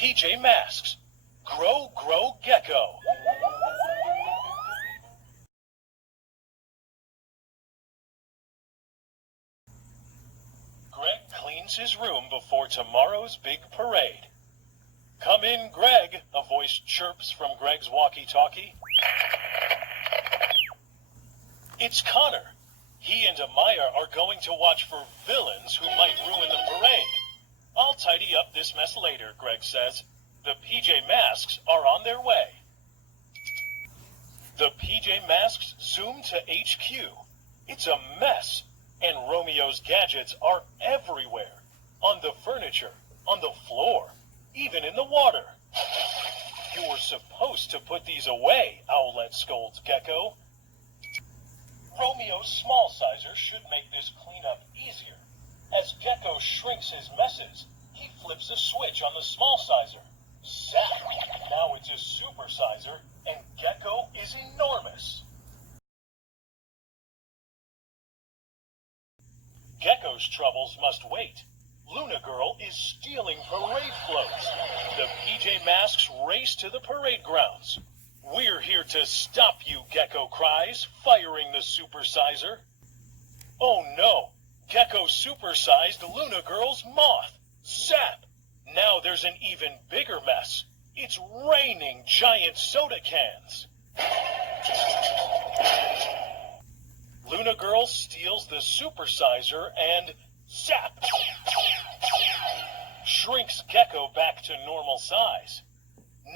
PJ Masks. Grow, grow, Gecko. Greg cleans his room before tomorrow's big parade. Come in, Greg, a voice chirps from Greg's walkie-talkie. It's Connor. He and Amaya are going to watch for villains who might ruin the parade. I'll tidy up this mess later, Greg says. The PJ Masks are on their way. The PJ Masks zoom to HQ. It's a mess, and Romeo's gadgets are everywhere. On the furniture, on the floor, even in the water. You were supposed to put these away, Owlette scolds Gecko. Romeo's small sizer should make this cleanup easier. As Gecko shrinks his messes, he flips a switch on the small sizer. Zap! Now it's a super sizer, and Gecko is enormous. Gecko's troubles must wait. Luna Girl is stealing parade floats. The PJ Masks race to the parade grounds. We're here to stop you, Gecko cries, firing the supersizer. Oh no! Gecko supersized Luna Girl's moth. Zap! Now there's an even bigger mess. It's raining giant soda cans. Luna Girl steals the supersizer and zap! Shrinks Gecko back to normal size.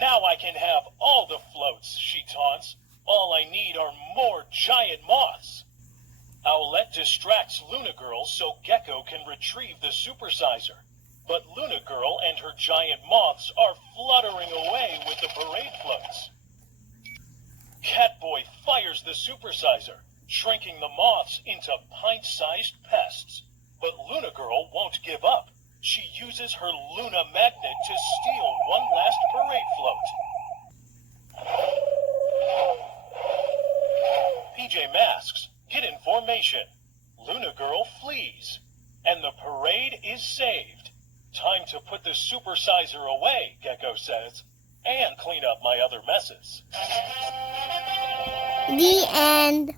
Now I can have all the floats, she taunts. All I need are more giant moths. Owlette distracts Luna Girl so Gecko can retrieve the supersizer. But Luna Girl and her giant moths are fluttering away with the parade floats. Catboy fires the supersizer, shrinking the moths into pint-sized pests. But Luna Girl won't give up. She uses her Luna magnet to steal one last parade float. PJ Masks, get in formation. Luna Girl flees, and the parade is saved. Time to put the supersizer away, Gecko says, and clean up my other messes. The end.